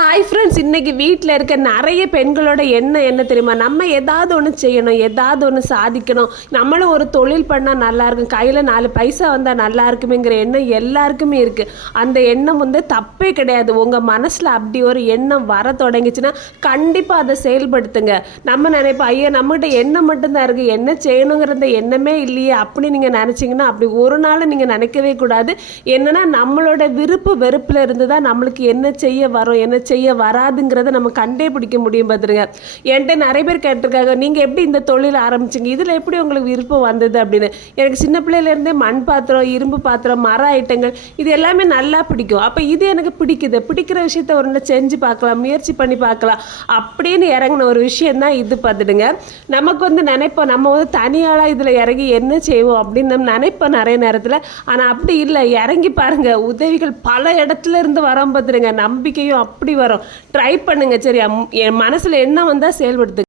Hi friends இன்னைக்கு வீட்டில் இருக்க நிறைய பெண்களோட எண்ணம் என்ன தெரியுமா? நம்ம ஏதாவது ஒன்று செய்யணும் ஏதாவது ஒன்று சாதிக்கணும். நம்மளும் ஒரு தொழில் பண்ணால் நல்லா இருக்கும். கையில் நாலு பைசா வந்தால் நல்லா இருக்குமேங்கிற எண்ணம் எல்லாருக்குமே இருக்குது அந்த எண்ணம் வந்து தப்பே கிடையாது. உங்கள் மனசில் அப்படி ஒரு எண்ணம் வர தொடங்கிச்சுன்னா கண்டிப்பாக அதை செயல்படுத்துங்க. நம்ம நினைப்போம் ஐயா நம்மகிட்ட எண்ணம் மட்டும்தான் இருக்குது என்ன செய்யணுங்கிற அந்த எண்ணமே இல்லையே அப்படி நீங்கள் நினச்சிங்கன்னா அப்படி ஒரு நாள் நீங்கள் நினைக்கவே கூடாது. என்னன்னா நம்மளோட விருப்பு வெறுப்பில் இருந்து தான் நம்மளுக்கு என்ன செய்ய வரும் என்ன செய்ய வராதுங்கிறத நம்ம கண்டே பிடிக்க முடியும் பார்த்துருங்க. என்கிட்ட நிறைய பேர் கேட்டிருக்காங்க நீங்கள் எப்படி இந்த தொழில் ஆரம்பிச்சீங்க? இதில் எப்படி உங்களுக்கு விருப்பம் வந்தது? அப்படின்னு. எனக்கு சின்ன பிள்ளையிலேருந்தே மண் பாத்திரம் இரும்பு பாத்திரம் மர ஐட்டங்கள் இது எல்லாமே நல்லா பிடிக்கும். அப்போ இது எனக்கு பிடிக்குது. பிடிக்கிற விஷயத்த ஒரு நாள் செஞ்சு பார்க்கலாம் முயற்சி பண்ணி பார்க்கலாம். அப்படின்னு இறங்கின ஒரு விஷயம் தான் இது பார்த்துடுங்க. நமக்கு வந்து நினைப்போம் நம்ம வந்து தனியாளாக இதில் இறங்கி என்ன செய்வோம் அப்படின்னு நம்ம நினைப்போம் நிறைய நேரத்தில். ஆனால் அப்படி இல்லை. இறங்கி பாருங்கள் உதவிகள் பல இடத்துல இருந்து வரோம் பார்த்துடுங்க. நம்பிக்கையும் அப்படி வரும். ட்ரை பண்ணுங்க சரியா? என் மனசில் என்ன வந்தால் செயல்படுத்து